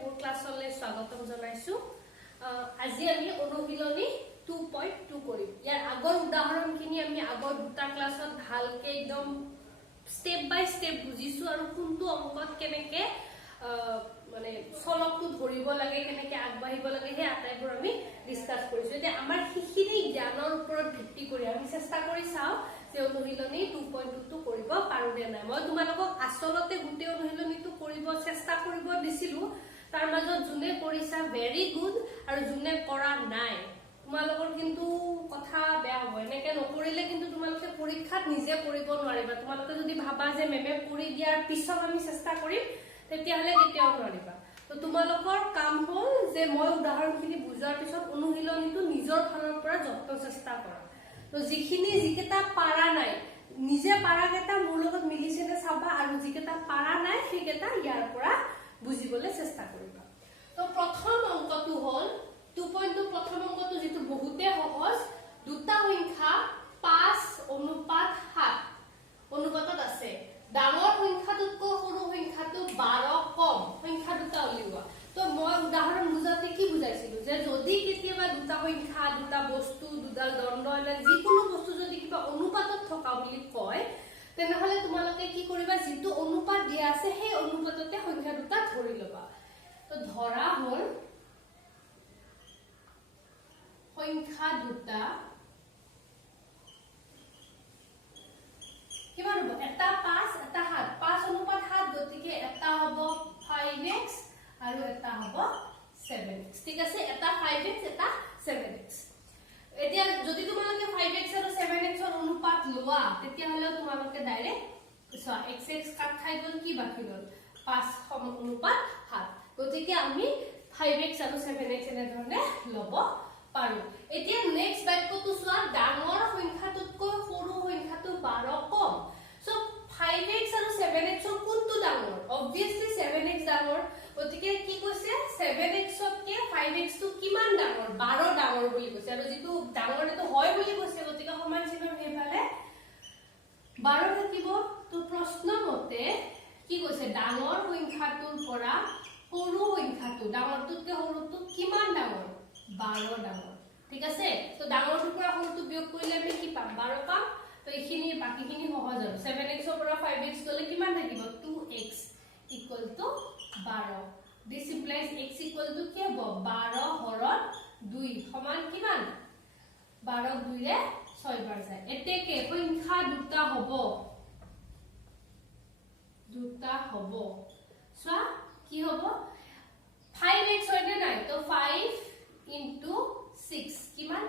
মোৰ ক্লাছলৈ স্বাগতম জনাইছো। আজি আমি অনুশীলনী 2.2 কৰিম। ইয়াৰ আগৰ উদাহৰণখিনি আমি আগৰ দুটা ক্লাছত ভালকে একদম স্টেপ বাই স্টেপ বুজিছো আৰু কোনটো অংকত কেনেকে মানে চলকটো ধৰিব লাগে, কেনেকে আগবাঢ়িব লাগে সেই আটাইবোৰ আমি ডিসকাস কৰিছো। এতিয়া আমাৰ শিখিনি জ্ঞানৰ ওপৰত ভিত্তি কৰি আমি চেষ্টা কৰি চাও যে অনুশীলনী 2.2 কৰিব পাৰো নে নাই। মই তোমালোকক আচলতে গোটেই অনুশীলনীটো কৰিব চেষ্টা কৰিব দিছিলো, তাৰ মাজত যোনে কৰিছা ভেৰি গুড আৰু যোনে কৰা নাই তোমালোকৰ কিন্তু কথা বেয়া হ'ব। এনেকে নকৰিলে কিন্তু তোমালোকে পৰীক্ষাত নিজে কৰিব নোৱাৰিবা। তোমালোকে যদি ভাবা যে মেমে কৰি দিয়াৰ পিছত আমি চেষ্টা কৰিম তেতিয়াহলে কেতিয়াও নোৱাৰিবা। তো তোমালোকৰ কাম হ'ল যে মই উদাহৰণখিনি বুজাৰ পিছত অনুশীলনীটো নিজৰ ফালৰ পৰা যত্ন চেষ্টা কৰা। তো যিকেটা পাৰা নাই নিজে পাৰাকেটা মোৰ লগত মিলিছেনে চাবা আৰু যিকেটা পাৰা নাই সেইকেটা ইয়াৰ পৰা বুজিবলৈ চেষ্টা কৰিবা। তো প্ৰথম অংকটো হ'ল 2.2 প্ৰথম অংকটো যেটো বহুতে সহজ, দুটা সংখ্যা 5:7 অনুপাতত আছে। ডাঙৰ সংখ্যাটোতকৈ সৰু সংখ্যাটো 12 কম সংখ্যা দুটা উলিওৱা। তো মই উদাহৰণ বুজাতে কি বুজাইছিলো যে যদি কেতিয়াবা দুটা সংখ্যা, দুটা বস্তু, দুটা দণ্ড এনে যিকোনো বস্তু যদি কিবা অনুপাতত থকা বুলি কয় তেনেহলে তোমালোকে কি কৰিবা, যেটো অনুপাত দিয়া আছে সেই অনুপাততে সংখ্যা দুটা ধৰি লবা। তো ধৰা হ'ল সংখ্যা দুটা কিমান হ'ব, এটা 5 এটা 7, 5:7 গতিকে এটা হ'ব 5x আৰু এটা হ'ব 7x। ঠিক আছে, এটা 5x এটা 7x। এতিয়া যদি তোমালোকে 5x আৰু 7x ৰ অনুপাত লোৱা তেতিয়াহলে তোমালোকে ডাইৰেক্ট চোৱা x কাট খাই গল, কি বাকি গল 5:7। গতিকে আমি 5x আৰু 7x এনে ধৰণে লব পাৰো। এতিয়া নেক্সট বাক্যটো চোৱা, ডাঙৰ সংখ্যাটোতকৈ সৰু সংখ্যাটো 12 কম। সো 5x আৰু 7x ৰ কোনটো ডাঙৰ? অবভিয়াসলি 7x ডাঙৰ। গতিকে কি কৈছে 7x তকৈ 5x টো কিমান ডাঙৰ? 12 ডাঙৰ বুলি কৈছে আৰু যেটো ডাঙৰ এটো হয় বুলি কৈছে, গতিকে সমান চিহ্নৰ হেফালে 12 থাকিব। তো প্ৰশ্ন মতে কি কৈছে, ডাঙৰ সংখ্যাটোৰ পৰা সৰু সংখ্যাটো ডাঙৰটোতকৈ সৰুটো কিমান ডাঙৰ? 12 ডাঙৰ। ঠিক আছে, তো ডাঙৰটোৰ পৰা সৰুটো বিয়োগ কৰিলে আমি কি পাম? 12 পাম। তো এইখিনি বাকিখিনি সহজ হ'ল। 7x ৰ পৰা 5x গলে কিমান থাকিব? 2x equal to 12। This implies x equal to কি হ'ব? 12 হৰণ 2 সমান কিমান? 12 2 ৰে 6 বাৰ যায়। এতেকে সংখ্যা দুটা হ'ব চোৱা কি হ'ব, 5x হয়নে নাই? তো 5 into 6 কিমান?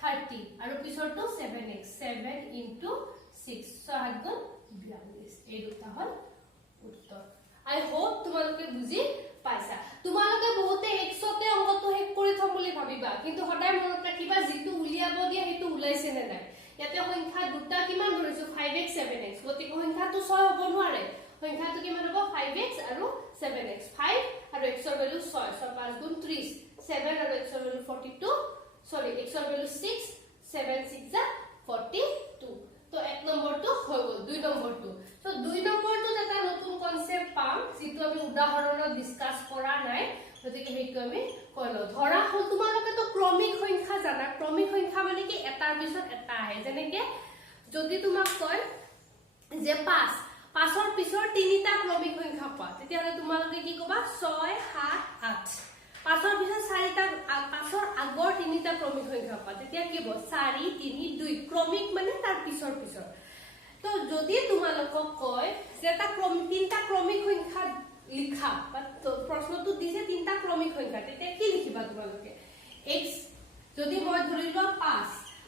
30 আৰু পিছৰটো 7x 7 into 6 6 গুণ 42। এই দুটা হ'ল উত্তৰ। আই হোপ তোমালোকে বুজি পাইছা। তোমালোকে বহুতে x তে অংকটো শেষ কৰি থম বুলি ভাবিবা, কিন্তু সদায় মনত ৰাখিবা যেটো উলিয়াব দিয়া হেতু উলাইছে নে নাই। ইয়াতে সংখ্যা দুটা কিমান ধৰিছো 5x 7x, গতিকে সংখ্যাটো 6 হ'ব নোৱাৰে। সংখ্যাটো কিমান হ'ব? 5x আৰু 7x। 5 আৰু x ৰ ভ্যালু 6 6 5 গুণ 30, 7 আৰু x ৰ ভ্যালু 42, সৰি x ৰ ভ্যালু 6, 7 6 যা 42। তো এক নম্বৰটো হৈ গল। দুই নম্বৰটো, তো দুই নম্বৰটো এটা নতুন কনসেপ্ট পাম যেটো আমি উদাহৰণত ডিসকাস কৰা নাই, গতিকে হেতু আমি কইলো। ধৰা হল তোমালোকে তো ক্ৰমিক সংখ্যা জানা। ক্ৰমিক সংখ্যা মানে কি এটাৰ পিছত এটা আহে। যেনেকে যদি তোমাক কয় যে 5ৰ পিছৰ তিনিটা ক্ৰমিক সংখ্যা পা, তেতিয়াহলে তোমালোকে কি কবা? 6 7 8। 5ৰ পিছত 4টা, 5ৰ আগৰ তিনিটা ক্ৰমিক সংখ্যা পা, তেতিয়া কি হ'ব? 4 3 2। ক্ৰমিক মানে তাৰ পিছৰ। তো যদি তোমালোকক কয় যে তিনটা ক্ৰমিক সংখ্যা লিখা, প্ৰশ্নটো দিছে তিনটা ক্ৰমিক সংখ্যা, তেতিয়া কি লিখিবা তোমালোকে? x যদি মই ধৰি লোৱা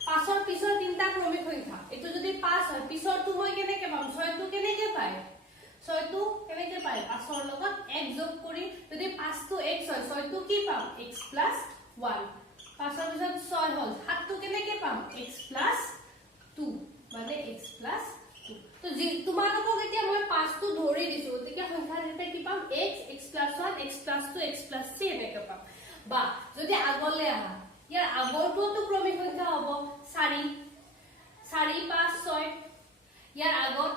5ৰ পিছৰ তিনটা ক্ৰমিক সংখ্যা, এটো যদি 5 হয় পিছৰটো মই কেনেকে পাম? 6টো কেনেকে পাই? 6টো কেনেকে পাই? 5ৰ লগত 1 যোগ কৰি, যদি 5টো x হয় 6টো কি পাম? x plus 1। 5ৰ পিছত 6 হ'ল, 7টো কেনেকে পাম? x plus 2 মানে x plus 2। তো তোমালোকক এতিয়া মই 5টো ধৰি দিছো, গতিকে সংখ্যা যেটা কি পাম? x x plus 1 x plus 2 x plus 3 এনেকে পাম। বা যদি আগলৈ আহা, ইয়াৰ আগৰটোতো ক্ৰমিক সংখ্যা হ'ব 4 4 5 6। ইয়াৰ আগত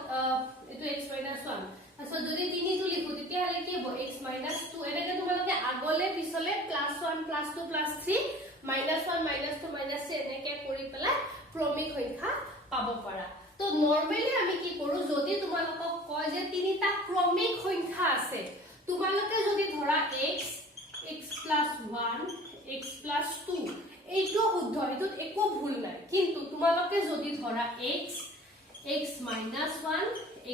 এটো x minus 1। আচ্ছা যদি 3 টো লিখো তেতিয়াহলে কি হ'ব? x minus 2। এনেকে তোমালোকে আগলে পিছলে +1 +2 +3 -1 -2 -3 এনেকে কৰি পেলাই ক্ৰমিক সংখ্যা পাব পাৰা তো নৰমালি আমি কি কৰো যদি তোমালোকক কয় যে তিনিটা ক্ৰমিক সংখ্যা আছে তোমালোকে যদি ধৰা x x + 1 x + 2 এইটো শুদ্ধ এটোত একো ভুল নাই কিন্তু তোমালোকে যদি ধৰা x x - 1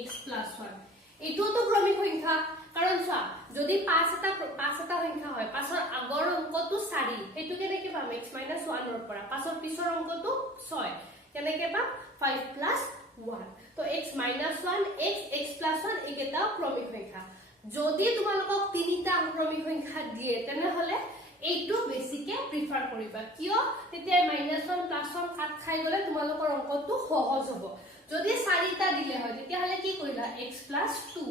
x + 1 এইটো তো ক্ৰমিক সংখ্যা কাৰণ চোৱা যদি 5 এটা সংখ্যা হয় পাছৰ আগৰ অংকটো 4 এটো কেনেকৈ পাম x - 1 ৰ পৰা পাছৰ পিছৰ অংকটো 6 কেনেকৈ পাম 5 + 1 তো x - 1 x x + 1 এইকেইটা ক্রমিক সংখ্যা যদি তোমালোকক তিনিটা ক্রমিক সংখ্যা দিয়ে তেনে হলে এইটো বেছিকে প্ৰিফাৰ কৰিবা কিয় তেতিয়া -1 + 1 কাট খাই গলে তোমালোকৰ অংকটো সহজ হ'ব যদি 4টা দিলে হয় তেতিয়া হলে কি কৰিলা x + 2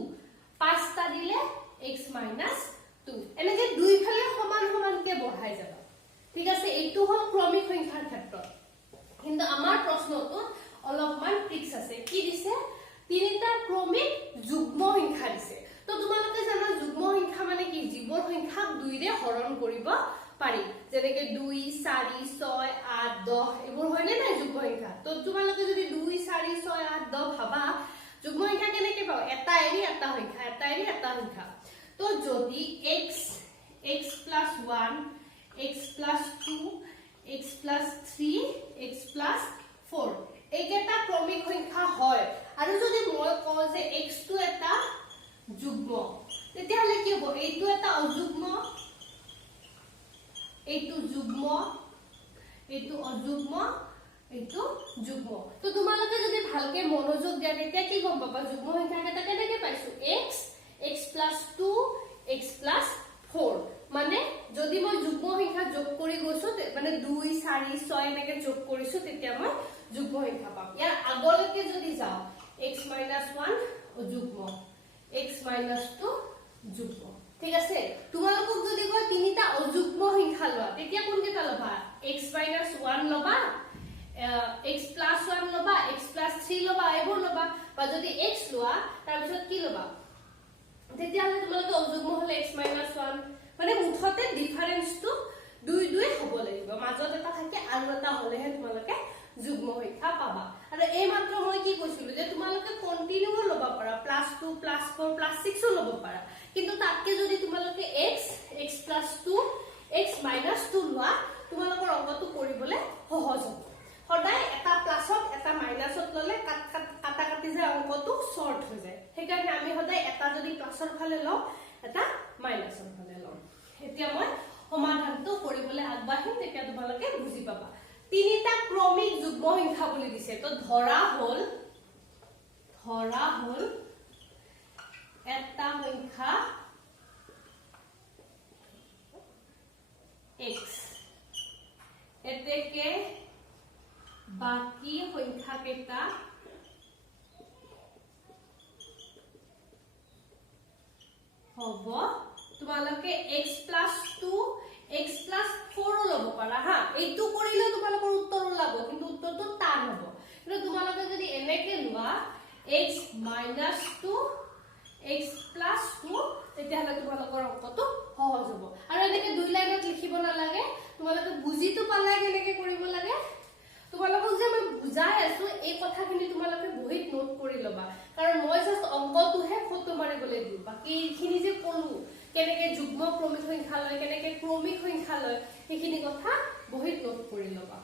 5টা দিলে x - 2 এনেকে দুইফালে সমান সমানকে বঢ়াই যাবা ঠিক আছে এইটো হল ক্রমিক সংখ্যাৰ ক্ষেত্ৰত কিন্তু আমাৰ প্ৰশ্নটো অলপমান ট্ৰিক্স আছে কি দিছে তিনিটা ক্রমিক যুগ্ম সংখ্যা দিছে তো তোমালোকে জানা যুগ্ম সংখ্যা মানে কি জীৱৰ সংখ্যাক 2 ৰে হৰণ কৰিব পাৰি যেনেকে 2 4 6 8 10 এবোৰ হয়নে নাই যুগ্ম সংখ্যা তো তোমালোকে যদি 2 4 6 8 10 ভাবা যুগ্ম সংখ্যা কেনেকে পাও এটা এৰি এটা সংখ্যা এটা এৰি এটা সংখ্যা তো যদি x x + 1 x + 2 x + 3 x + 4 এইকেইটা ক্রমিক সংখ্যা হয় আৰু যদি মই কও যে x টো এটা যুগ্ম তেতিয়া হলে কি হ'ব এইটো এটা অযুগ্ম এইটো যুগ্ম এইটো অযুগ্ম এইটো যুগ্ম তো তোমালোকে যদি ভালকে মনোযোগ দিয়া তেতিয়া কি গম পাবা যুগ্ম সংখ্যা কেইটা কেনেকৈ পাইছো x x + 2 x + 4 মানে যদি মই যুগ্ম সংখ্যা যোগ কৰি গৈছো মানে 2 4 6 এনেকে যোগ কৰিছো তেতিয়া মই যুগ্ম সংখ্যা পাম ইয়াৰ আগলৈকে যদি যাও x - 1 অযুগ্ম x - 2 যুগ্ম ঠিক আছে তোমালোকক যদি কয় তিনিটা অযুগ্ম সংখ্যা লোৱা তেতিয়া কোন কেইটা লবা x - 1 লবা x + 1 লবা x + 3 লবা এবোৰ লবা বা যদি x লোৱা তাৰ পিছত কি লবা তেতিয়া হলে তোমালোকে অযুগ্ম হলে x - 1 মানে মুঠতে ডিফাৰেন্সটো 2 2 হ'ব লাগিব মাজত এটা থাকে আৰু এটা হলেহে তোমালোকে যুগ্ম সংখ্যা পাবা আৰু এই মাত্ৰ মই কি কৈছিলো যে তোমালোকে কন্টিনিউ লবা পাৰা +2 +4 +6 লব পাৰা কিন্তু তাতকে যদি তোমালোকে x x + 2 x - 2 লোৱা তোমালোকৰ অংকটো কৰিবলে সহজ হ'ব সদায় এটা প্লাসত এটা মাইনাসত ললে কাটা কাটি যায় অংকটো শর্ট হৈ যায় সেইকাৰণে আমি সদায় এটা যদি প্লাসৰ ফালে লও এটা মাইনাসৰ ফালে লও এতিয়া মই সমাধানটো কৰিবলৈ আগবাঢ়িম তেতিয়া তোমালোকে বুজি পাবা তিনিটা ক্ৰমিক যুগ্ম সংখ্যা বুলি দিছে তো ধৰা হল এটা সংখ্যা x এতেকে বাকি সংখ্যা কেটা হব তোমালোকে x + 2 x + 4 লব পাৰা হা এইটো কৰিলে তোমালোকৰ উত্তৰ ওলাব কিন্তু উত্তৰটো টান হ'ব কিন্তু তোমালোকে যদি এনেকে লোৱা x - 2 x + 2 তেতিয়া হলে তোমালোকৰ অংকটো সহজ হ'ব আৰু এনেকে দুই লাইনত লিখিব নালাগে তোমালোকে বুজিটো পালা কেনেকে কৰিব লাগে তোমালোকক যে মই বুজাই আছো এই কথাখিনি তোমালোকে বহিত নোট কৰি লবা কাৰণ মই জাস্ট অংকটোহে ফটো মাৰিবলৈ দিও বাকি এইখিনি যে কলো কেনেকে যুগ্ম ক্রমিক সংখ্যা লয় কেনেকে ক্রমিক সংখ্যা লয় এইখিনি কথা বহিত নোট কৰি লবা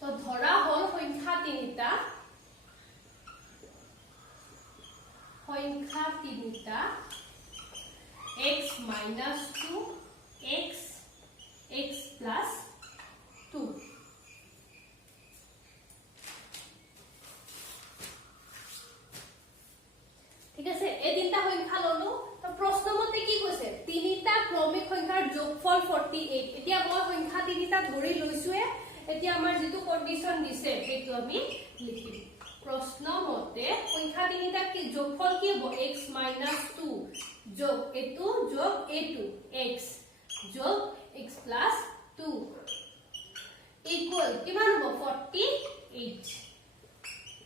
তো ধৰা হল সংখ্যা তিনিটা x - 2 x x + 2 ঠিক আছে এই তিনটা সংখ্যা ললো তো প্ৰশ্নমতে কি কৈছে তিনিটা ক্ৰমিক সংখ্যাৰ যোগফল 48 এতিয়া মই সংখ্যা তিনিটা ধৰি লৈছোৱে এতিয়া আমাৰ যেটো কন্ডিশন দিছে সেইটো আমি লিখিম প্ৰশ্নমতে সংখ্যা তিনিটা কি যোগফল কি হ'ব x - 2 যোগ এটো যোগ এটো x যোগ x + 2 ইকুয়াল কিমান হ'ব 48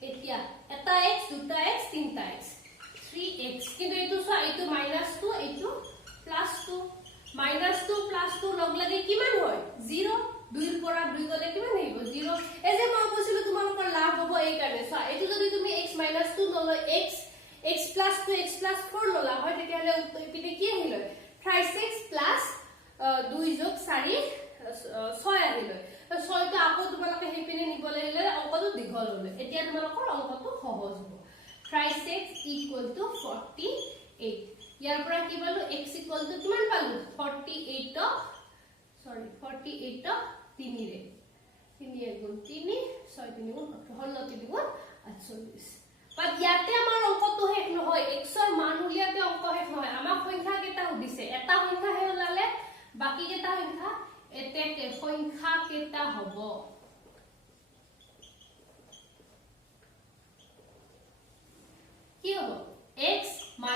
এতিয়া এটা x দুটা x তিনটা x 3x কিন্তু এটো সো এটো -2 এটো +2 -2 + 2 লগ লাগি কিমান হয় 0 2 ৰ পৰা 2 গলে কিমান আহিব 0 এই যে মই কৈছিলো তোমালোকৰ লাভ হ'ব এই কাৰণে চোৱা এটো যদি তুমি x - 2 নলয় x + 2 x + 4 ললা হয় তেতিয়ালে উত্তৰপিনে কি আহিল 36 + 2 + 4 6 আহিল 6 টো আকৌ তোমালোকে হেপিনে নিব লাগিলে অংকটো দীঘল হ'ল এতিয়া তোমালোকৰ অংকটো সহজ হ'ব 36 = 48 ইয়াৰ পৰা কি পালো x = কিমান পালো 48 3 ৰে 3 গুণ 3 6 3 গুণ 18 3 গুণ 48 বাট ইয়াতে আমাৰ অংকটো শেষ নহয় x ৰ মান উলিয়াতে অংক শেষ নহয় আমাক সংখ্যা কেটা দিছে এটা সংখ্যা হে ওলালে বাকি কেটা সংখ্যা এতেকে সংখ্যা কেটা হ'ব কি হ'ব x - 2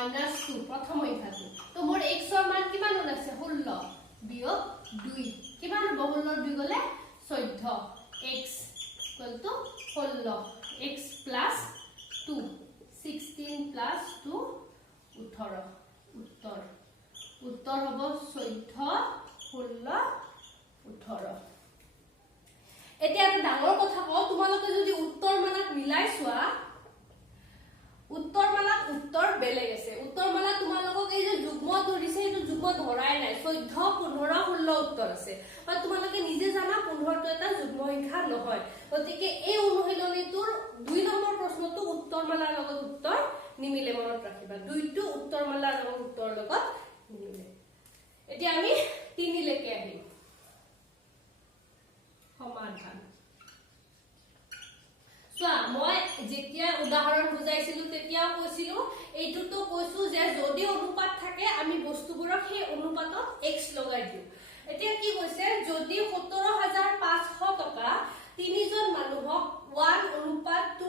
প্ৰথম সংখ্যাটো তো মোৰ x ৰ মান কিমান ওলাইছে 16 বিয়োগ 2 কিমান হ'ব 16 2 গলে 14 x = 16 x + 2 16 + 2 18 উত্তৰ হ'ব 14 16 18 এতিয়া এটা ডাঙৰ কথা কও তোমালোকে যদি উত্তৰ মালাত মিলাই চোৱা উত্তৰ মালাত উত্তৰ বেলেগ আছে উত্তৰ মালা তোমালোকক এই যে যুগ্ম ধৰিছে এইটো যুগ্ম ধৰাই নাই 14 15 16 উত্তৰ আছে আৰু তোমালোকে নিজে জানা 15 টো এটা যুগ্ম সংখ্যা নহয় গতিকে এই অনুশীলনীটোৰ 2 নম্বৰ প্ৰশ্নটো উত্তৰ মালাৰ লগত উত্তৰ নিমিলে মনত ৰাখিবা 2 টো উত্তৰ মালাৰ লগত উত্তৰ লগত নিমিলে এতিয়া আমি 3 লৈকে আহিম সমাধান চোৱা মই যেতিয়া উদাহৰণ বুজাইছিলো তেতিয়াও কৈছিলো এইটোতো কৈছো যে যদি অনুপাত থাকে আমি বস্তুবোৰক সেই অনুপাতত x লগাই দিও এতিয়া কি কৈছে যদি 17500 টকা তিনিজন মানুহক 1:2:4 ত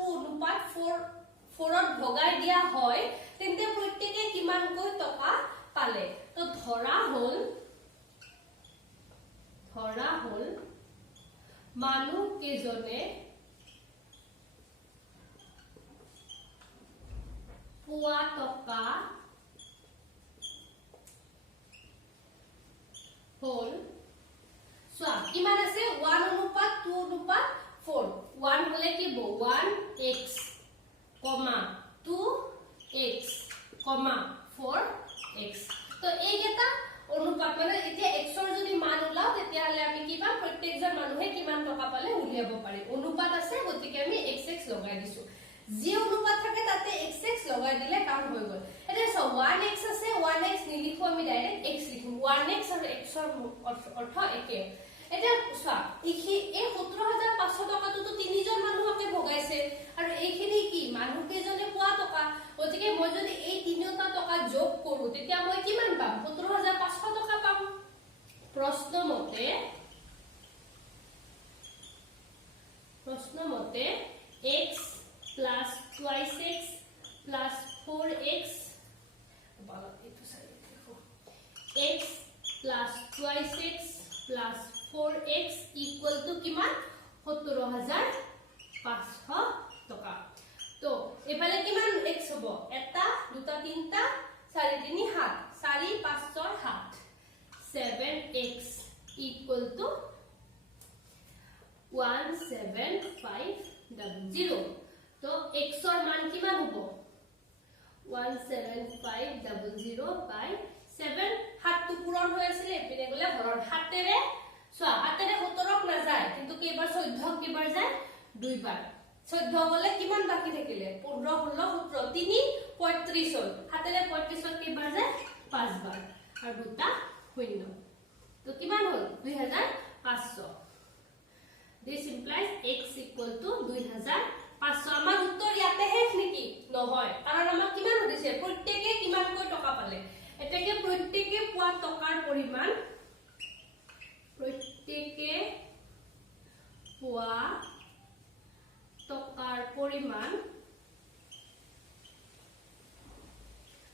ভগাই দিয়া হয় তেন্তে প্ৰত্যেককে কিমানকৈ টকা পালে তো ধৰা হল মানুহ কেজনে পোৱা টকা হল চোৱা কিমান আছে 1:2:4 1 হলে কি হ'ব 1x, 2x, 4x তো এইকেইটা অনুপাত মানে এতিয়া x ৰ যদি মান উলাও তেতিয়া হলে আমি কি পাম প্ৰত্যেকজন মানুহে কিমান টকা পালে উলিয়াব পাৰি অনুপাত আছে গতিকে আমি xx লগাই দিছো যি অনুপাত থাকে তাতে xx লগাই দিলে কাম হৈ গল এতিয়া সো 1x আছে 1x নিলিখো আমি ডাইৰেক্ট x লিখিম 1x আৰু x ৰ অৰ্থ একে এটা চোৱা এই 17500 টকাটো তো তিনিজন মানুহকে ভগাইছে আৰু এইখিনি কি মানুহ কেজনে পোৱা টকা গতিকে মই যদি এই তিনিটা টকা যোগ কৰো তেতিয়া মই কিমান পাম 17500 টকা পাম প্ৰশ্ন মতে x plus 2x plus 4x x plus 2x plus 4x equal to কিমান 17500 টকা তো এফালে কিমান x হ'ব এটা দুটা তিনটা 4 3 7 4 5 7 7x equal to 17500 তো x ৰ মান কিমান হ'ব 17500 by 7 হাত টু পূৰণ হৈ আছিল এপিনে গলে হৰণ হাতেৰে চোৱা হাতেৰে 17ক না যায় কিন্তু কেইবাৰ 14ক কেইবাৰ যায় দুইবাৰ 14 গলে কিমান বাকি থাকিলে 15 16 17 3 35 হল হাতেৰে 35ক কেইবাৰ যায় 5 বাৰ আৰু দুটা শূন্য তো কিমান হল 2500 This implies x equal to 2500 আমাৰ উত্তৰ ইয়াতে শেষ নেকি নহয় কাৰণ আমাক কিমান হদিছে প্ৰত্যেককে কিমানকৈ টকা পালে এটাকে প্ৰত্যেককে পোৱা টকাৰ পৰিমাণ প্ৰত্যেককে পোৱা টকাৰ পৰিমাণ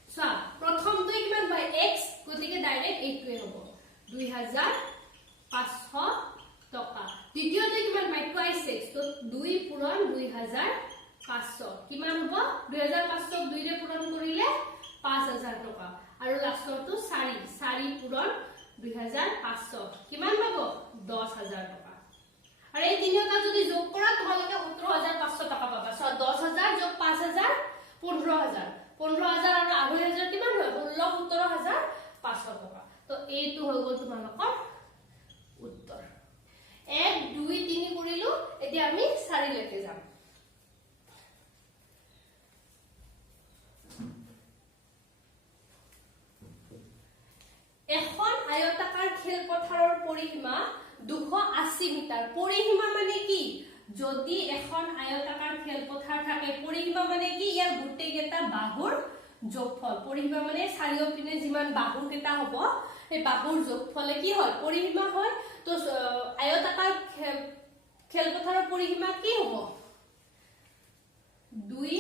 সা প্ৰথমটো কিমান বাই x গতিকে ডাইৰেক্ট এইটোৱে হ'ব 2500 টকা দ্বিতীয়টো কিমান বাই 2x তো 2 পূৰণ 2500 কিমান হ'ব 2500 2 ৰে পূৰণ কৰিলে 5000 টকা আৰু লাষ্টৰটো 4 পূৰণ 2500 কিমান পাব 10000 টকা আৰু এই তিনিটা যদি যোগ কৰা তোমালোকে 17500 টকা পাবা সো 10000 যোগ 5000 15000 15000 আৰু 8000 কিমান হয় 17500 টকা তো এইটো হৈ গ'ল তোমালোকৰ উত্তৰ 1 2 3 কৰিলো এতিয়া আমি 4 লৈকে যাম এখন আয়তাকাৰ খেলপথাৰৰ পৰিসীমা 280 মিটাৰ পৰিসীমা মানে কি যদি এখন আয়তাকাৰ খেলপথাৰ থাকে পৰিসীমা মানে কি ইয়াৰ গুটেইকেটা বাহুৰ যোগফল পৰিসীমা মানে চাৰিওপিনে যিমান বাহু কেটা হ'ব এই বাহুৰ যোগফলে কি হয় পৰিসীমা হয় তো আয়তাকাৰ খেলপথাৰৰ পৰিসীমা কি হ'ব 2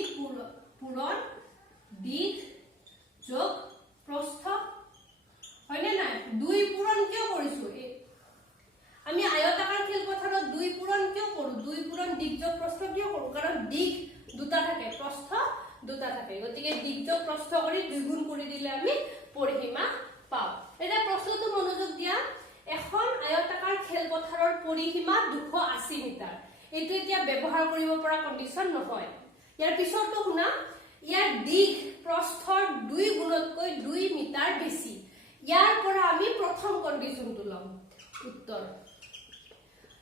পূৰণ দিশ যোগ প্ৰস্থ হয়নে নাই 2 পূৰণ কিয় কৰিছো আমি আয়তাকাৰ খেলপথাৰত 2 পূৰণ কিয় কৰো 2 পূৰণ দিশ যোগ প্ৰস্থ কিয় কৰো কাৰণ দিশ দুটা থাকে প্ৰস্থ দুটা থাকে গতিকে দিশ যোগ প্ৰস্থ কৰি 2 গুণ কৰি দিলে আমি পৰিসীমা পাও এটা প্ৰশ্নটো মনোযোগ দিয়া এখন আয়তাকাৰ খেলপথাৰৰ পৰিসীমা 280 মিটাৰ এটো এতিয়া ব্যৱহাৰ কৰিব পৰা কন্ডিশন নহয় ইয়াৰ পিছৰটো শুনা ইয়াৰ দিশ প্ৰস্থৰ 2 গুণতকৈ 2 মিটাৰ বেছি ইয়াৰ পৰা আমি প্ৰথম কন্ডিশনটো লম উত্তৰ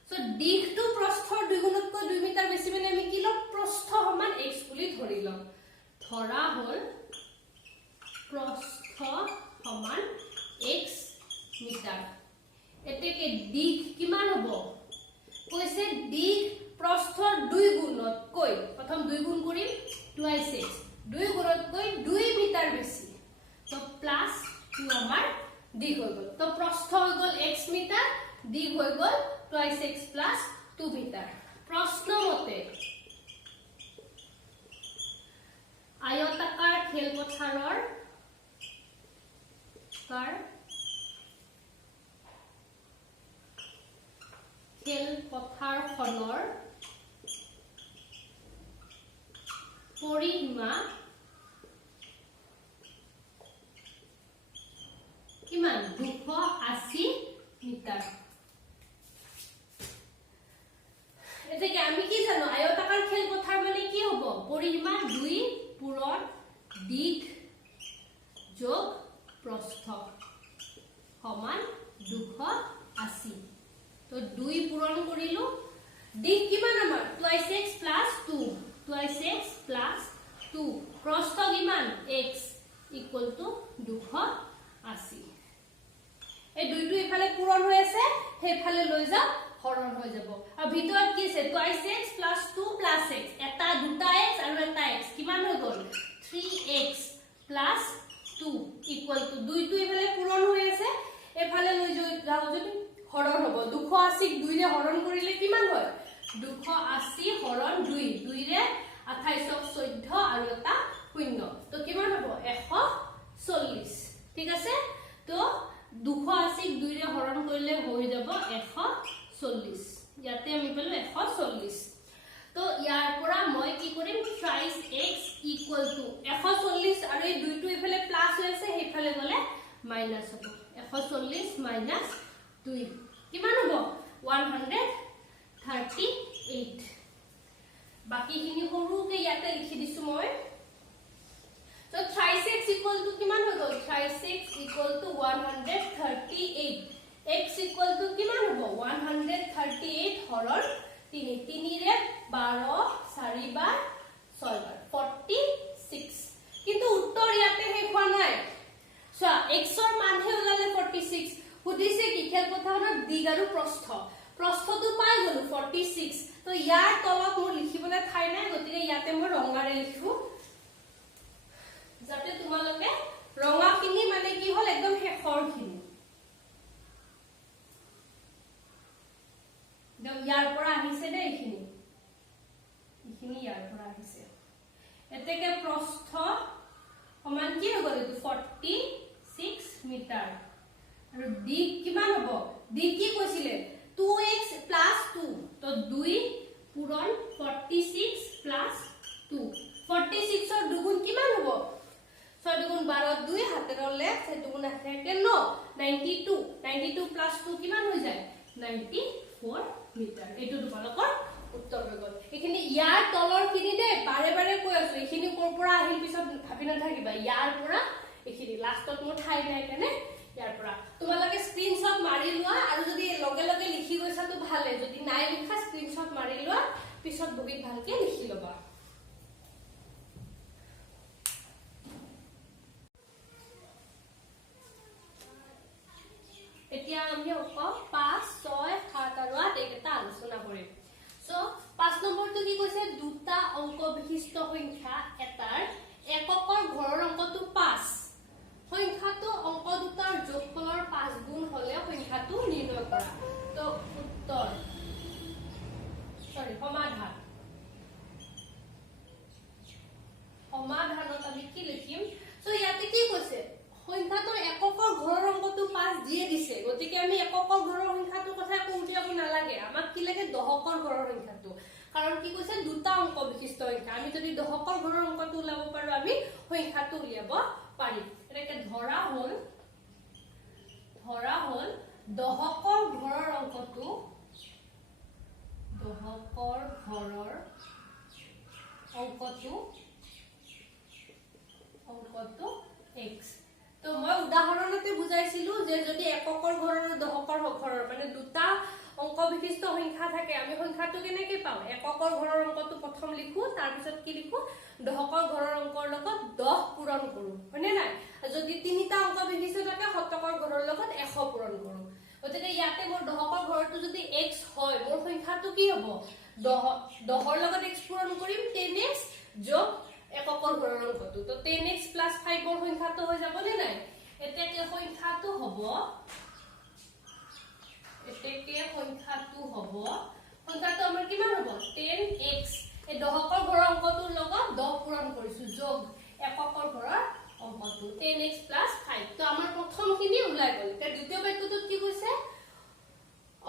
সো দিশটো প্ৰস্থৰ 2 গুণতকৈ 2 মিটাৰ বেছি মানে আমি কি লম প্ৰস্থ সমান x বুলি ধৰি লম ধৰা হল প্ৰস্থ সমান x মিটাৰ এতেকে দিশ কিমান হ'ব কৈছে দিশ প্ৰস্থৰ 2 গুণতকৈ প্ৰথম 2 গুণ কৰিম 2x 2 গুণতকৈ 2 মিটাৰ বেছি তো প্লাস 2 আমাৰ দিশ হৈ গল তো প্ৰস্থ হৈ গল x মিটাৰ দিশ হৈ গল 2x 2 মিটাৰ প্ৰশ্ন মতে আয়তাকাৰ খেলপথাৰৰ খেলপথাৰখনৰ পৰিসীমা কিমান 280 মিটাৰ এতেকে আমি কি জানো আয়তাকাৰ খেলপথাৰ মানে কি হ'ব পৰিসীমা 2 পূৰণ দিশ যোগ প্ৰস্থ সমান 280 তো 2 পূৰণ কৰিলো দিশ কিমান আমাৰ 2x 2 প্ৰস্থ কিমান x = 280 এই দুইটো ইফালে পূৰণ হৈ আছে হেফালে লৈ যা হৰণ হৈ যাব আৰু ভিতৰত কি আছে 2x 2 x এটা দুটা x আৰু এটা x কিমান হৈ গল 3x 2 = দুইটো ইফালে পূৰণ হৈ আছে এফালে লৈ যাও যদি হৰণ হ'ব 280 2 ৰে হৰণ কৰিলে কিমান হয় 280 হৰণ 2 2 ৰে 28 14 আৰু এটা 0 তো কিমান হ'ব 140 ঠিক আছে তো 280 2 ৰে হৰণ কৰিলে হৈ যাব 140 ইয়াতে আমি পালো 140 তো ইয়াৰ পৰা মই কি কৰিম 3x = 140 আৰু এই দুইটো ইফালে প্লাস হৈ আছে হেফালে গলে মাইনাস হ'ব 140 - 2 কিমান হ'ব 138 বাকিখিনি সৰুকে ইয়াতে লিখি দিছো মই তো 3x = কিমান হৈ গল 3x = 138 x = কিমান হ'ব 138 হৰণ 3 3 ৰে 12 4 বাৰ 6 বাৰ 46 কিন্তু উত্তৰ ইয়াতে হে হোৱা নাই সো x ৰ মান হে ওলালে 46 সুধিছে কি খেলপথাৰৰ দিশ আৰু প্ৰস্থটো পাই গলো 46 তো ইয়াৰ তলত মোৰ লিখিবলৈ ঠাই নাই গতিকে ইয়াতে মই ৰঙাৰে লিখো যাতে তোমালোকে ৰঙাখিনি মানে কি হল একদম শেষৰখিনি ইয়াৰ পৰা আহিছে দে এইখিনি ইয়াৰ পৰা আহিছে এতেকে প্ৰস্থ সমান কি হৈ গল 46 মিটাৰ আৰু দিশ কিমান হ'ব দিশ কি কৈছিলে 2x + 2 তো 2 পূৰণ 46 + 2 46 ৰ দুগুণ কিমান হ'ব 6 দুগুণ গুণ 12 2 হাতেৰ লেফট সেইটো গুণ থাকে 9 92 প্লাস 2 কিমান হৈ যায় 94 মিটাৰ এটো তোমালোকৰ উত্তৰ হৈ গল এখিনি ইয়াৰ তলৰ খিনি দে বাৰে বাৰে কৈ আছো এখিনি কোৰ পৰা আহিল পিছত ভাবি নাথাকিবা ইয়াৰ পৰা এখিনি লাষ্টত মোৰ ঠাই নাই কেনে ইয়াৰ পৰা তোমালোকে স্ক্ৰিনশ্বট মাৰি লোৱা আৰু যদি লগে লগে লিখি গৈছা তো ভালে যদি নাই লিখা স্ক্ৰিনশ্বট মাৰি লোৱা পিছত বহিত ভালকে লিখি লবা এতিয়া আমি অক 5 6 7 আৰু 8 এটা আলোচনা কৰিম সো 5 নম্বৰটো কি কৈছে দুটা অংক বিশিষ্ট সংখ্যা এটাৰ এককৰ ঘৰৰ অংকটো 5 সংখ্যাটো অংক দুটাৰ যোগফলৰ 5 গুণ হলে সংখ্যাটো নিৰ্ণয় কৰা তো উত্তৰ সমাধানত আমি কি লিখিম সো ইয়াতে কি কৈছে সংখ্যাটোৰ এককৰ ঘৰৰ অংকটো 5 দিয়ে দিছে গতিকে আমি এককৰ ঘৰৰ সংখ্যাটোৰ কথা কওঁতিয়াব নালাগে আমাক কি লাগে দহকৰ ঘৰৰ সংখ্যাটো কাৰণ কি কৈছে দুটা অংক বিশিষ্ট সংখ্যা আমি যদি দহকৰ ঘৰৰ অংকটো উলাব পাৰো আমি সংখ্যাটো উলিয়াব পাৰিম এটাকে ধৰা হল দহকৰ ঘৰৰ অংকটো x তো মই উদাহৰণতে বুজাইছিলো যে যদি এককৰ ঘৰৰ আৰু দহকৰ ঘৰৰ মানে দুটা অংক বিশিষ্ট সংখ্যা থাকে আমি সংখ্যাটো কেনেকৈ পাম এককৰ ঘৰৰ অংকটো প্ৰথম লিখো তাৰ পিছত কি লিখো দহকৰ ঘৰৰ অংকৰ লগত 10 পূৰণ কৰো হয়নে নাই যদি তিনিটা অংক বিশিষ্ট থাকে শতকৰ ঘৰৰ লগত 100 পূৰণ কৰো গতিকে ইয়াতে মোৰ দহকৰ ঘৰটো যদি x হয় মোৰ সংখ্যাটো কি হ'ব 10ৰ লগত x পূৰণ কৰিম 10x যোগ এককৰ ঘৰৰ অংকটো তো 10x + 5 ৰ সংখ্যাটো হৈ যাব নে নাই এতেকে সংখ্যাটো হ'ব সংখ্যাটো আমাৰ কিমান হ'ব 10x এই দহকৰ ঘৰৰ অংকটোৰ লগত 10 পূৰণ কৰিছো যোগ এককৰ ঘৰৰ অংকটো 10x + 5 তো আমাৰ প্ৰথমখিনি ওলাই গল তে দ্বিতীয় বাক্যটোত কি কৈছে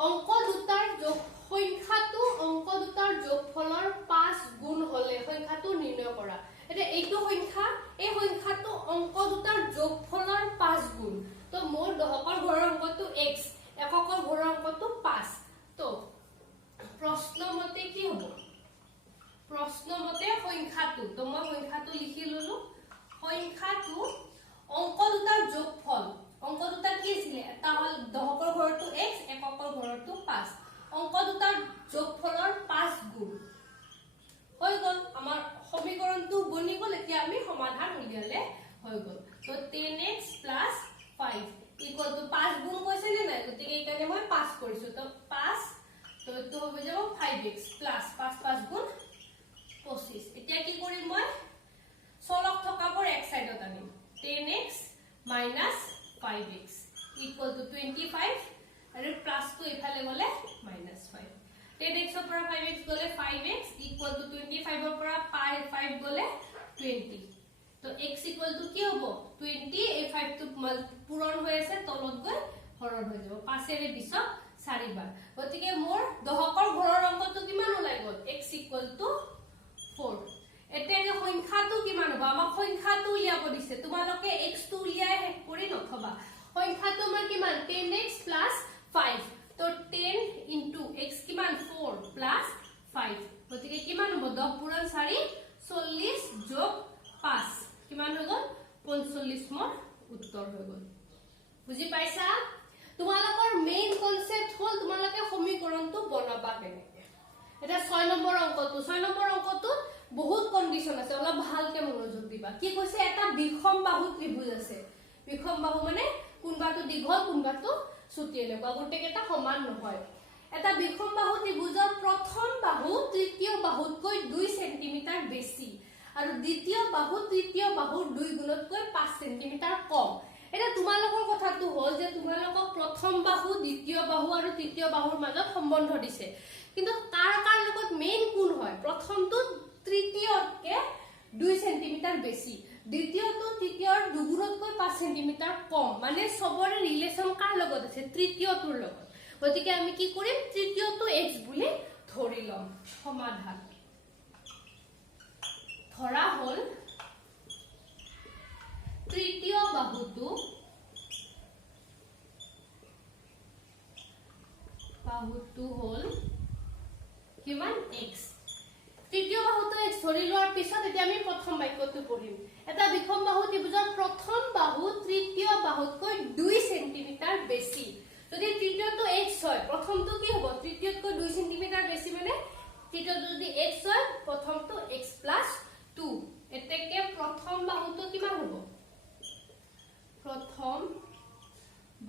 অংক দুটাৰ যোগ সংখ্যাটো অংক দুটাৰ যোগফলৰ 5 গুণ হলে সংখ্যাটো নিৰ্ণয় কৰা এটা এইটো সংখ্যা এই সংখ্যাটো অংক দুটাৰ যোগফলৰ 5 গুণ তো মোৰ দহকৰ ঘৰৰ অংকটো x এককৰ ঘৰৰ অংকটো 5 তো প্ৰশ্নমতে কি হ'ব প্ৰশ্নমতে সংখ্যাটো তো মই সংখ্যাটো লিখি ললো সংখ্যাটো অংক দুটাৰ যোগফল অংক দুটা কি আছিল এটা হল দহকৰ ঘৰটো x এককৰ ঘৰটো 5 অংক দুটাৰ যোগফলৰ 5 গুণ হৈ গল আমাৰ সমীকৰণটো বনি গল এতিয়া আমি সমাধান উলিয়ালে হৈ গল তো 10x + 5 = 5 গুণ কৈছে নে নাই গতিকে এইকাৰণে মই 5 কৰিছো তো 5 তো এটো হৈ যাব 5x + 5 5 গুণ 25 এতিয়া কি কৰিম মই চলক থকাবোৰ এক সাইডত আনিম 10x - 5x = 25 আৰু প্লাসটো ইফালে গলে -5 10x ৰ পৰা 5x গলে 5x = 25 ৰ পৰা 5 গলে 20 তো x = কি হ'ব 20 এই 5 টো পূৰণ হৈ আছে তলত গৈ হৰণ হৈ যাব 5 এৰে 20 4 বাৰ গতিকে মোৰ দহকৰ ঘৰৰ অংকটো কিমান ওলাই গল x = 4 এতেকে সংখ্যাটো কিমান হ'ব আমাক সংখ্যাটো উলিয়াব দিছে তোমালোকে x টো উলিয়াই শেষ কৰি নথবা সংখ্যাটো আমাৰ কিমান 10x + 5 তো 10 * x কিমান 4 + 5 গতিকে কিমান হ'ব 10 পূৰণ 4 40 যোগ 5 কিমান হৈ গল 45 মোৰ উত্তৰ হৈ গল বুজি পাইছা তোমালোকৰ মেইন কনসেপ্ট হল তোমালোকে সমীকৰণটো বনাবা কেনেকে এটা 6 নম্বৰ অংকটো বহুত কন্ডিশন আছে অলপ ভালকে মনোযোগ দিবা কি কৈছে এটা বিষম বাহু ত্ৰিভুজ আছে বিষম বাহু মানে কোনবাটো দীঘল কোনবাটো চুটি এনেকুৱা গোটেইটা সমান নহয় এটা বিষম বাহু ত্ৰিভুজৰ প্ৰথম বাহু তৃতীয় বাহুতকৈ 2 সেন্টিমিটাৰ বেছি আৰু দ্বিতীয় বাহু তৃতীয় বাহুৰ 2 গুণতকৈ 5 সেন্টিমিটাৰ কম এটা তোমালোকৰ কথাটো হল যে তোমালোকক প্ৰথম বাহু দ্বিতীয় বাহু আৰু তৃতীয় বাহুৰ মাজত সম্বন্ধ দিছে কিন্তু কাৰ লগত মেইন কোন হয় প্ৰথমটো তৃতীয়তকে 2 সেন্টিমিটাৰ বেছি দ্বিতীয়টো তৃতীয়ৰ দুগুণতকৈ 5 সেন্টিমিটাৰ কম মানে সবৰে ৰিলেশন কাৰ লগত আছে তৃতীয়টোৰ লগত গতিকে আমি কি কৰিম তৃতীয়টো x বুলি ধৰি লম সমাধান ধৰা হল 2 হোল কিমান x তৃতীয় বাহুটো x ধৰি লোৱাৰ পিছত এতিয়া আমি প্ৰথম বাক্যটো পঢ়িম এটা বিষম বাহু ত্ৰিভুজৰ প্ৰথম বাহু তৃতীয় বাহুতকৈ 2 সেন্টিমিটাৰ বেছি যদি তৃতীয়টো x হয় প্ৰথমটো কি হ'ব তৃতীয়তকৈ 2 সেন্টিমিটাৰ বেছি মানে তৃতীয়টো যদি x হয় প্ৰথমটো x + 2 এতেকে প্ৰথম বাহুটো কিমান হ'ব প্ৰথম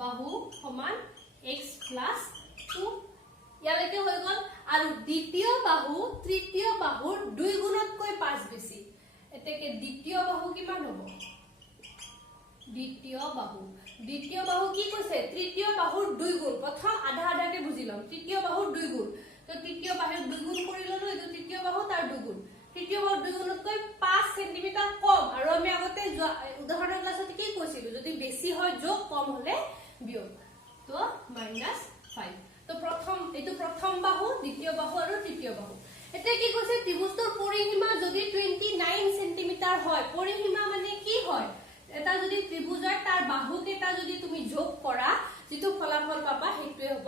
বাহু সমান x + 2 ইয়ালৈকে হৈ গল আৰু দ্বিতীয় বাহু তৃতীয় বাহুৰ 2 গুণতকৈ 5 বেছি এতেকে দ্বিতীয় বাহু কিমান হ'ব দ্বিতীয় বাহু কি কৈছে তৃতীয় বাহুৰ 2 গুণ প্ৰথম আধা আধাকে বুজি লম তৃতীয় বাহুৰ 2 গুণ তো তৃতীয় বাহুৰ 2 গুণ কৰি ললো এটো তৃতীয় বাহু তাৰ 2 গুণ তৃতীয় বাহুৰ 2 গুণতকৈ 5 সেন্টিমিটাৰ কম আৰু আমি আগতে উদাহৰণৰ ক্লাছত কি কৈছিলো যদি বেছি হয় যোগ কম হলে বিয়োগ তো -5 তো প্ৰথম বাহু দ্বিতীয় বাহু আৰু তৃতীয় বাহু এটা কি কৈছে ত্ৰিভুজটোৰ পৰিসীমা যদি 29 সেন্টিমিটাৰ হয় পৰিসীমা মানে কি হয় এটা যদি ত্ৰিভুজ হয় তাৰ বাহু কেটা যদি তুমি যোগ কৰা যেটো ফলাফল পাবা হেতুৱে হ'ব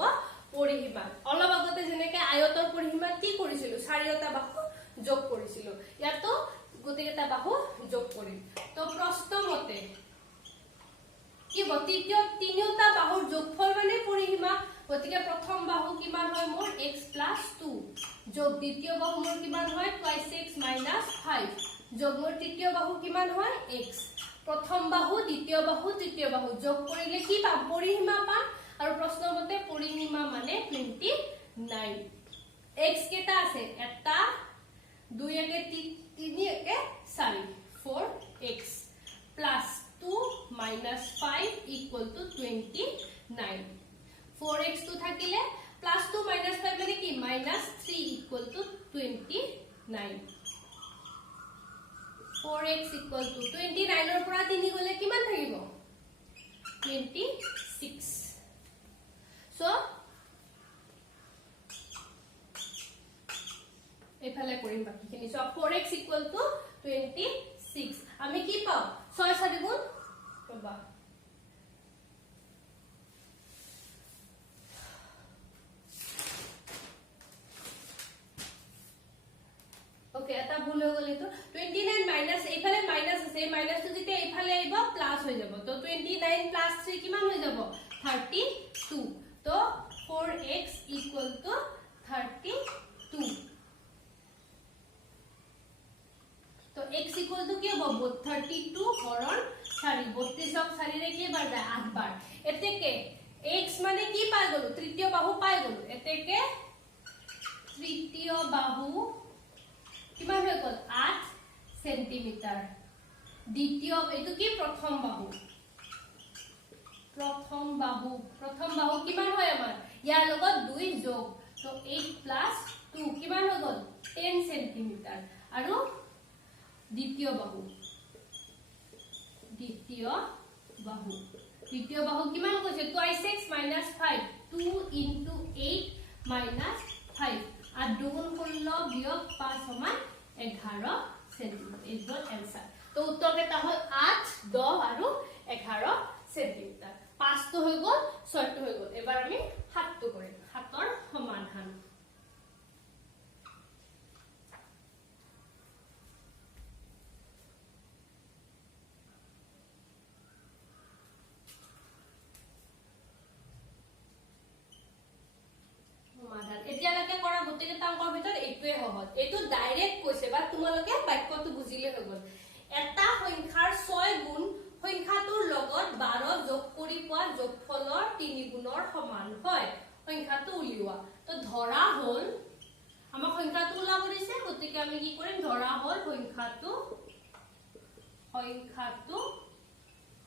পৰিসীমা অলপ আগতে যেনেকৈ আয়তৰ পৰিসীমা কি কৰিছিল চাৰিটা বাহু যোগ কৰিছিল ইয়াতো গোটেইটা বাহু যোগ কৰিম তো প্ৰশ্ন মতে কি বতিতীয় তিনিটা বাহুৰ যোগফল মানে পৰিসীমা গতিকে প্ৰথম বাহু কিমান হয় মোৰ x + 2 যোগ দ্বিতীয় বাহু মোৰ কিমান হয় 2x - 5 যোগ মোৰ তৃতীয় বাহু কিমান হয় x প্ৰথম বাহু দ্বিতীয় বাহু তৃতীয় বাহু যোগ কৰিলে কি পাম পৰিসীমা পাম আৰু প্ৰশ্ন মতে পৰিসীমা মানে 29 x কেটা আছে এটা 2 একে 3 একে 4 4x + 2 - 5 = 29 4x to থাকিলে +2 - 5 মানে কি -3 = 29 4x = 29 ৰ পৰা 3 গলে কিমান থাকিব 26 সো এফালে কৰিম বাকিখিনি সো 4x = 26 আমি কি পাও 6 4 গুণ পাবা ওকে এটা ভুল হৈ গলে তো 29 মাইনাস এইফালে মাইনাস আছে এই মাইনাসটো যেতে এইফালে আইব প্লাস হৈ যাব তো 29 + 3 কিমান হৈ যাব 32 তো 4x = 32 তো x = কি হ'ব 32 হৰণ 4 32ক 4 ৰে কি বাৰ যায় 8 বাৰ এতেকে x মানে কি পাই গলো তৃতীয় বাহু পাই গলো এতেকে তৃতীয় বাহু কিমান হৈ গল 8 সেন্টিমিটার দ্বিতীয় এটো কি প্ৰথম বাহু কিমান হয় আমাৰ ইয়াৰ লগত 2 যোগ তো 8 + 2 কিমান হৈ গল 10 সেন্টিমিটার আৰু দ্বিতীয় বাহু কিমান কৈছে 2x - 5 2 * 8 - 5 আর 2 গুণ 16 বিয়োগ 5 সমান 11 সেন্টিমিটার ইজ এনসার তো উত্তৰ কেটা হল 8 10 আৰু 11 সেন্টিমিটাৰ 5 তো হৈ গল 6 তো হৈ গল এবাৰ আমি 7 তো কৰিম 7ৰ সমাধান এতিয়ালৈকে কৰা গোটেইটা অংকৰ ভিতৰত এইটোৱে সহজ এইটো ডাইৰেক্ট কৈছে বা তোমালোকে বাক্যটো বুজিলে হৈ গল এটা সংখ্যাৰ 6 গুণ সংখ্যাটোৰ লগত 12 যোগ কৰি পোৱা যোগফলৰ 3 গুণৰ সমান হয় সংখ্যাটো উলিওৱা তো ধৰা হল আমাৰ সংখ্যাটো উলা কৰিছে গতিকে আমি কি কৰিম ধৰা হল সংখ্যাটো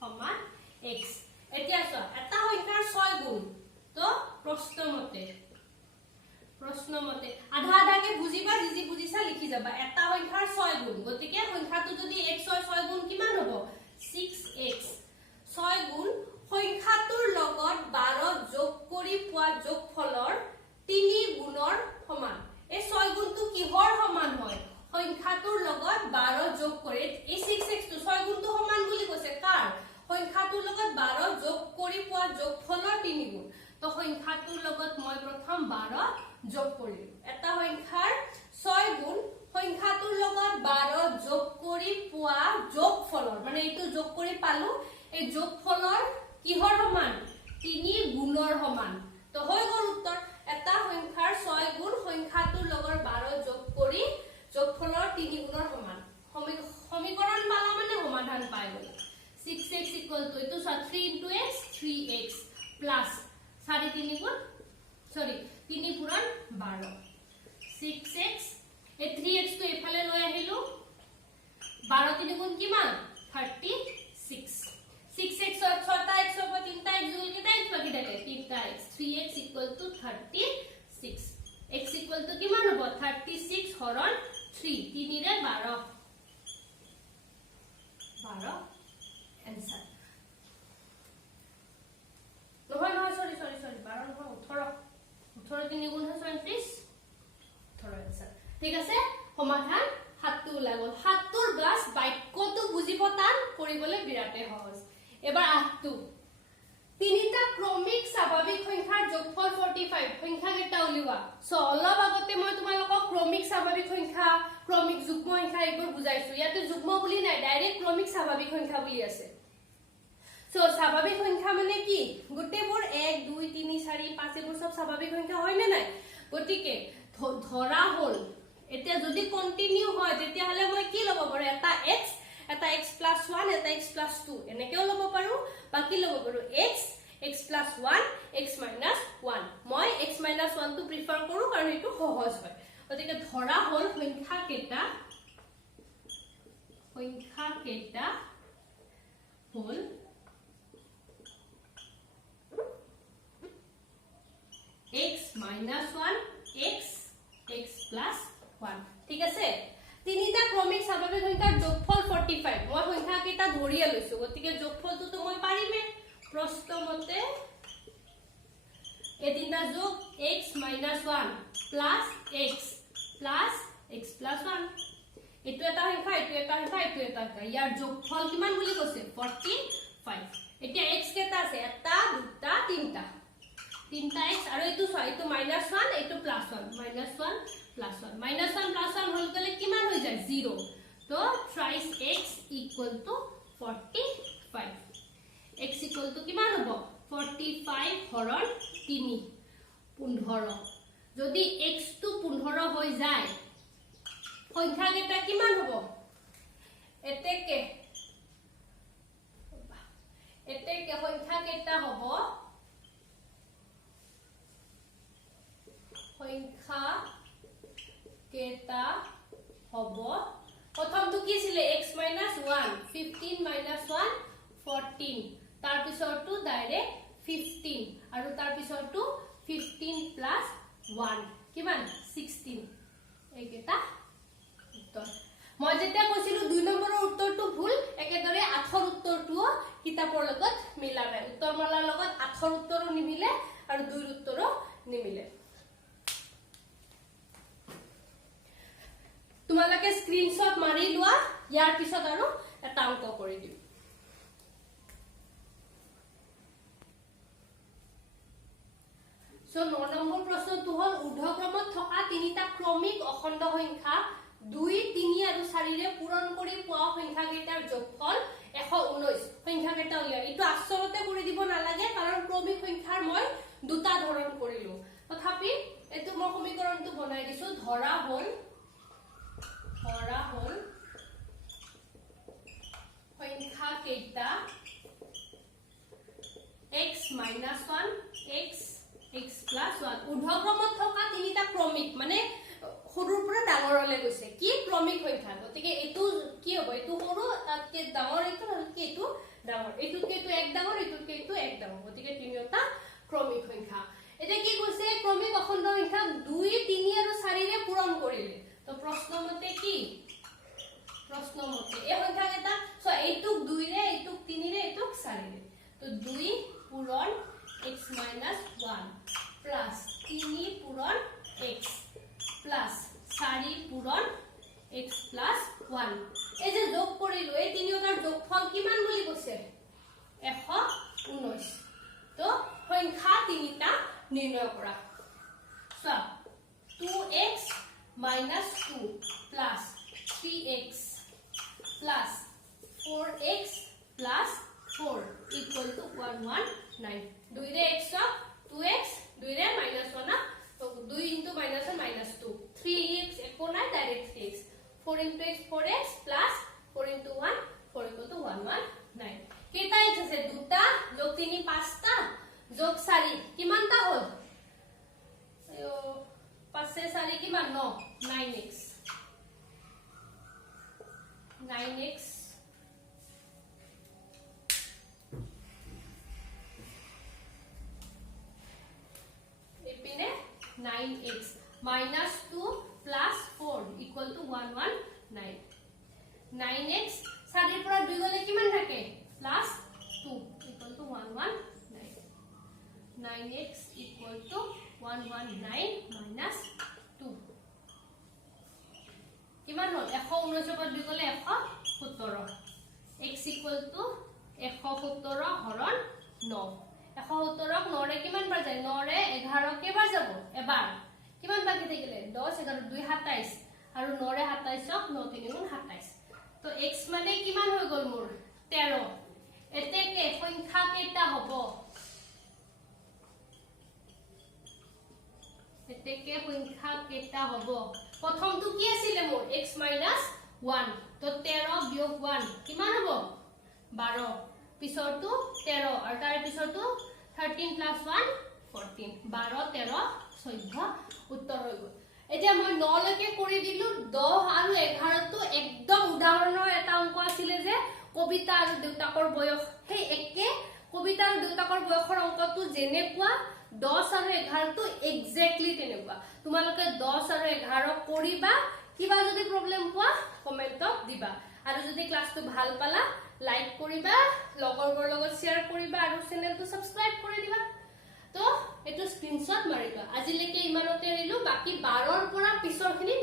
সমান x এতিয়া চোৱা এটা সংখ্যাৰ 6 গুণ তো প্ৰশ্ন মতে আধা আধাকে বুজিবা যি বুজিছা লিখি যাবা এটা সংখ্যাৰ 6 গুণ গতিকে সংখ্যাটো যদি x হয় 6 গুণ কিমান হ'ব 6x 6 গুণ সংখ্যাটোৰ লগত 12 যোগ কৰি পোৱা যোগফলৰ 3 গুণৰ সমান এই 6 গুণটো কিহৰ সমান হয় সংখ্যাটোৰ লগত 12 যোগ কৰি এই 6x টো 6 গুণটো সমান বুলি কৈছে কাৰ সংখ্যাটোৰ লগত 12 যোগ কৰি পোৱা যোগফলৰ 3 গুণ তো সংখ্যাটোৰ লগত মই প্ৰথম 12 যোগ কৰিলো এটা সংখ্যাৰ 6 গুণ সংখ্যাটোৰ লগত 12 যোগ কৰি পোৱা যোগফলৰ মানে এইটো যোগ কৰি পালো এই যোগফলৰ কিহৰ সমান 3 গুণৰ সমান তো হৈ গল উত্তৰ এটা সংখ্যাৰ 6 গুণ সংখ্যাটোৰ লগত 12 যোগ কৰি যোগফলৰ 3 গুণৰ সমান সমীকৰণ পালা মানে সমাধান পাই গল 6x equal to itu 3 into x 3x plus 3 গুণ সরি 3 পূরণ 12 6x এ 3x তো এফালে লৈ আহিলো 12 3 গুণ কিমান 36 6x और 6টা x over 3টা x যোগ কেটা x বাকি থাকে 3টা x 3x equal to 36 x equal to কিমান হ'ব 36 হৰণ 3 3 ৰে 12 answer নহয় সরি 12 নহয় 18 3 গুণ 34 18 answer ঠিক আছে সমাধান 7 ওলাই গল 7ৰ প্লাস বাক্যটো বুজিব টান কৰিবলে বিৰাটে সহজ এবাৰ 8 তিনিটা ক্ৰমিক স্বাভাৱিক সংখ্যাৰ যোগফল 45 সংখ্যা কেটা উলিওৱা সো অলপ আগতে মই তোমালোকক ক্ৰমিক স্বাভাৱিক সংখ্যা ক্ৰমিক যুগ্ম সংখ্যা এইবোৰ বুজাইছো ইয়াতে যুগ্ম বুলি নাই ডাইৰেক্ট ক্ৰমিক স্বাভাৱিক সংখ্যা বুলি আছে সো স্বাভাৱিক সংখ্যা মানে কি গুটেবোৰ 1 2 3 4 5 এইবোৰ সব স্বাভাৱিক সংখ্যা হয় নে নাই গটিকে ধৰা হল এতিয়া যদি কন্টিনিউ হয় তেতিয়া হলে মই কি লব পাৰো এটা x এটা x plus 1 এটা x plus 2 এনেকেও লব পাৰো বাকি লব পাৰো x x plus 1 x minus 1 মই x minus 1 টো প্ৰিফাৰ কৰো কাৰণ এটো সহজ হয় গতিকে ধৰা হল সংখ্যা কেটা হল x minus 1 x x plus 1 ঠিক আছে তিনিটা ক্ৰমিক স্বাভাৱিক সংখ্যাৰ যোগফল 45 মই সংখ্যা কেটা ধৰিয়া লৈছো গতিকে যোগফলটো তো মই পাৰিমে প্ৰশ্ন মতে এদিনা যোগ x minus 1 plus x plus x plus 1 এটো এটা সংখ্যা এটো এটা সংখ্যা এটো এটা সংখ্যা ইয়াৰ যোগফল কিমান বুলি কৈছে 45 এতিয়া x কেটা আছে এটা দুটা তিনটা তিনটা x আৰু এটো এটো -1 এটো +1 -1 +1 -1 +1 হল গলে কিমান হৈ যায় 0 তো থ্ৰাইস x equal to 45 x equal to কিমান হ'ব 45 হৰণ 3 15 যদি x to 15 হৈ যায় সংখ্যা কেটা কিমান হ'ব এতেকে সংখ্যা কেটা হ'ব সংখ্যা কেটা হব প্ৰথমটো কি ছিলে x - 1 15 - 1 14 তাৰ পিছৰটো ডাইৰেক্ট 15 আৰু তাৰ পিছৰটো 15 + 1 কিমান 16 এইকেটা উত্তৰ মই যেতিয়া কৈছিলো 2 নম্বৰৰ উত্তৰটো ভুল একেদৰে 8ৰ উত্তৰটো কিতাপৰ লগত মিলা নাই উত্তৰমালাৰ লগত 8ৰ উত্তৰো নিমিলে আৰু 2ৰ উত্তৰো নিমিলে তোমালোকে স্ক্ৰিনশ্বট মাৰি লোৱা ইয়াৰ পিছত আৰু এটা অংক কৰি দিম সো 9 নম্বৰ প্ৰশ্নটো হল ঊৰ্ধ্বক্ৰমত থকা তিনিটা ক্ৰমিক অখণ্ড সংখ্যা 2 3 আৰু 4 ৰে পূৰণ কৰি পোৱা সংখ্যা কেইটাৰ যোগফল 119 সংখ্যা কেইটা উলিয়া এটো আচলতে কৰি দিব নালাগে কাৰণ ক্ৰমিক সংখ্যাৰ মই দুটা ধৰণ কৰিলো তথাপি এটো মই সমীকৰণটো বনাই দিছো ধৰা হল সংখ্যা কেইটা x - 1 x x + 1 ঊৰ্ধ্বক্ৰমত থকা তিনিটা ক্ৰমিক মানে সৰুৰ পৰা ডাঙৰলৈ গৈছে কি ক্ৰমিক সংখ্যা গতিকে এটো কি হ'ব এটো সৰু তাতকে ডাঙৰ এটো তাতকে এটো ডাঙৰ এটোতকে এটো এক ডাঙৰ এটোতকে এটো এক ডাঙৰ গতিকে তিনিটা ক্ৰমিক সংখ্যা এটা কি কৈছে ক্ৰমিক অখণ্ড সংখ্যা 2 3 আৰু 4 ৰে পূৰণ কৰিলে তো প্ৰশ্ন মতে কি প্ৰশ্ন মতে এই সংখ্যা কেটা সো এইটুক 2 ৰে এইটুক 3 ৰে এইটুক 4 ৰে তো 2 পূৰণ x - 1 প্লাস 3 পূৰণ x প্লাস 4 পূৰণ x প্লাস 1 এই যে যোগ কৰিলো এই তিনিটাৰ যোগফল কিমান বুলি কৈছে 119 তো সংখ্যা তিনিটা নিৰ্ণয় কৰা so 2x minus 2 plus 3x plus 4x plus 4 equal to 119 2 रे x 2x 2 रे minus 1 ना तो 2 into minus 1 minus 2 3x एको ना direct 3x 4 into x 4x plus 4 into 1 4 equal to 119 केटा x আছে দুটা যোগ 3 পাঁচটা যোগ 4 কিমানটা হল আয়ো 5 से 4 কিমান 9 9x 9x এপিনে 9x minus 2 plus 4 equal to 119 9x 4 পৰা 2 গলে কিমান থাকে plus 2 equal to 119 9x equal to 119 minus 2 কিমান হল 119 পৰা 2 গলে 117 x equal to 117 হৰণ 9 117 ক 9 ৰে কিমান বাৰ যায় 9 ৰে 11 কেবাৰ যাব এবাৰ কিমান বাকি থাকিলে 10 11 2 27 আৰু 9 ৰে 27 ক 9 3 গুণ 27 তো x মানে কিমান হৈ গল মোৰ 13 এতেকে সংখ্যা কেটা হ'ব এতেকে সংখ্যা কেটা হ'ব প্ৰথমটো কি আছিল মোৰ x - 1 তো 13 বিয়োগ 1 কিমান হ'ব 12 পিছৰটো 13 আৰু তাৰ পিছৰটো 13 plus 1 14 12 13 14 উত্তৰ হৈ গল এতিয়া মই 9 লৈকে কৰি দিলো 10 আৰু 11 টো একদম উদাহৰণৰ এটা অংক আছিল যে কবিতা আৰু দেউতাকৰ বয়স সেই একে কবিতা আৰু দেউতাকৰ বয়সৰ অংকটো যেনেকুৱা 10 আৰু 11 টো এক্স্যাক্টলি তেনেকুৱা তোমালোকে 10 আৰু 11 কৰিবা কিবা যদি প্ৰবলেম পোৱা কমেন্টত দিবা আৰু যদি ক্লাসটো ভাল পালা লাইক কৰিবা লগৰবোৰ লগত শেয়াৰ কৰিবা আৰু চেনেলটো সাবস্ক্ৰাইব কৰি দিবা তো এটো স্ক্ৰিনশ্বট মাৰিবা আজিলৈকে ইমানতে এৰিলো বাকি 12 ৰ পৰা পিছৰখিনি